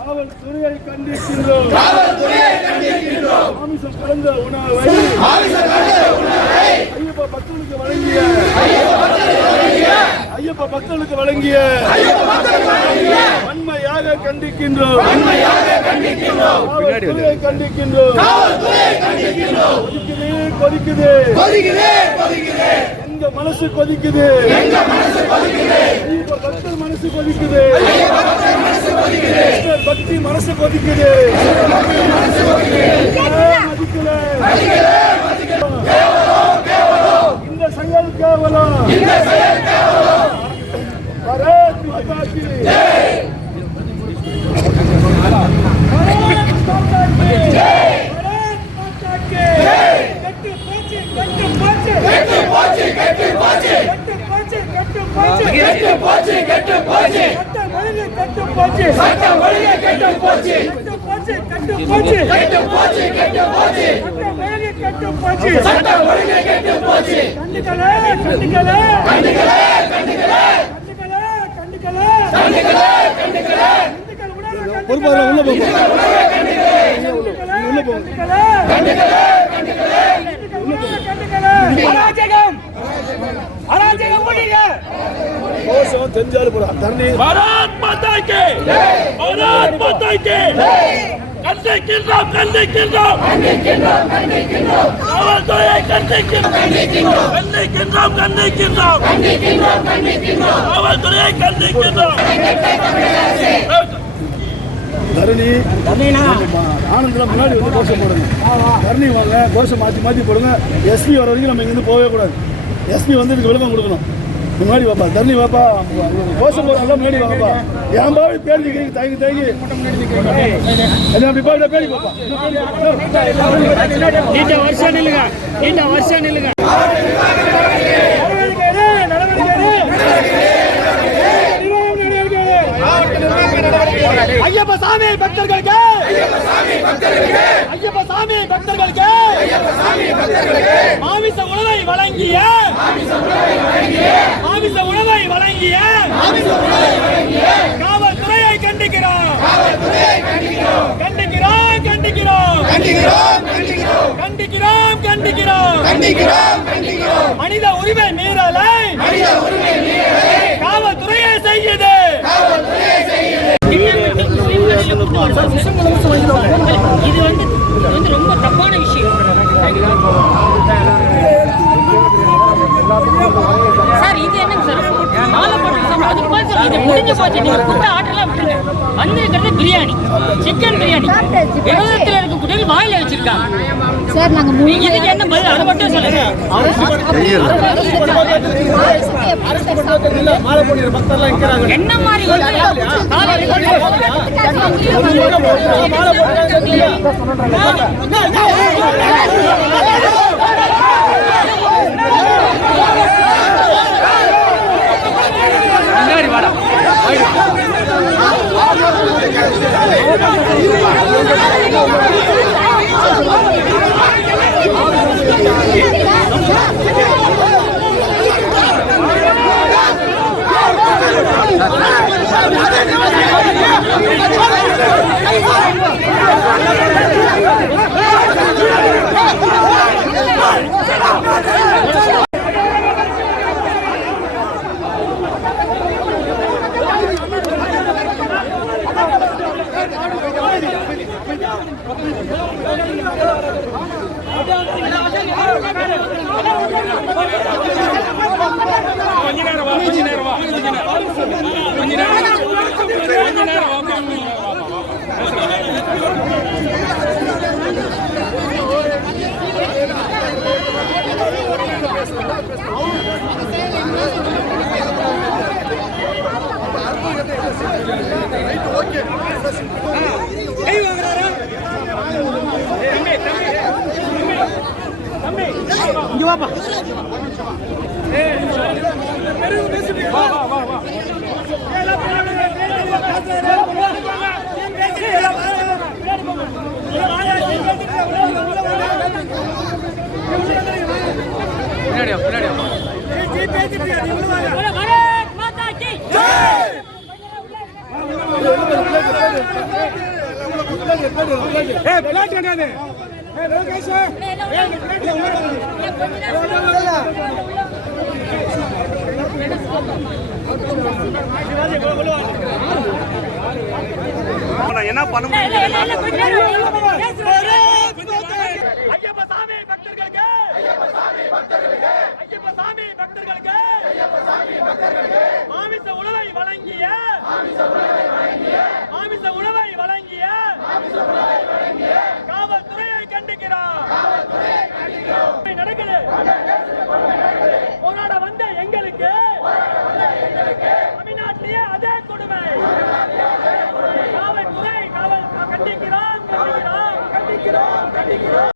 காவல்துறையை கண்டிக்கின்றோம். மாமிசம் கலந்த உணவை ஐயப்ப பக்தர்களுக்கு வழங்கிய வன்மையாக கண்டிக்கின்றோம். காவல்துறையை கண்டிக்கின்றோம். கொதிக்குது எங்க மனசு கொதிக்குது. பக்தர் மனசு கொதிக்குது. பக்தி மனசு கொதிக்குது. இந்த செயல் கேவலம். பாரத் மாதா கி ஜெய். பாரத் மாதா கி பாரத் மாதா கி கண்டிக்கின்றோம் காவல்துறையை கண்டிக்கின்றோம் காவல்துறையை கண்டிக்கின்றோம். தரணி ஆனந்தம் முன்னாடி வந்து கோஷம் போடுங்க. தரணி வாங்க, கோஷம் மாற்றி போடுங்க. எஸ்பி வர வரைக்கும் நம்ம இங்கேருந்து போகவே கூடாது. எஸ்பி வந்து இதுக்கு விளக்கம் கொடுக்கணும். முன்னாடி வாப்பா, தண்ணி வாப்பா, கோஷம் போடுறா முன்னாடி வாப்பா. என் பாவி பேடி தயங்கி அப்படி போய் பேடி பாப்பா. வருஷம் நில்லுங்க. ஐயப்ப சாமி பக்தர்களுக்கு மாமிச உணவை வழங்கிய காவல்துறையை கண்டிக்கிறோம். மனித உரிமை மீறலை காவல்துறையை செய்யுது. இது வந்து ரொம்ப தப்பான விஷயம் சார். இது என்னங்க சார், மாலை போட்டு அது போய் இது முடிஞ்சு போச்சு. நீங்க கூட்ட ஆட்டெல்லாம் விட்டுருங்க. வந்திருக்கிறது பிரியாணி, சிக்கன் பிரியாணி. விரோதத்தில் இருக்கக்கூடிய வாயில வச்சிருக்காங்க சார். நாங்க இதுக்கு என்ன பதில் அதை மட்டும் சொல்லுங்க. என்ன மாதிரி இங்க வாப்பா. பிளேட் கிடையாது. லோகேஷ் என்ன பண்ண முடியும்? ஐயப்ப சாமி பக்தர்களுக்கு ஐயப்ப சாமி பக்தர்களுக்கு மாமிச உணவை வழங்கிய காவல்துறையை கண்டிக்கிறோம். நடக்குது போராட வந்த எங்களுக்கு தமிழ்நாட்டிலேயே அதே கொடுமை. காவல்துறை கண்டிக்கிறோம்.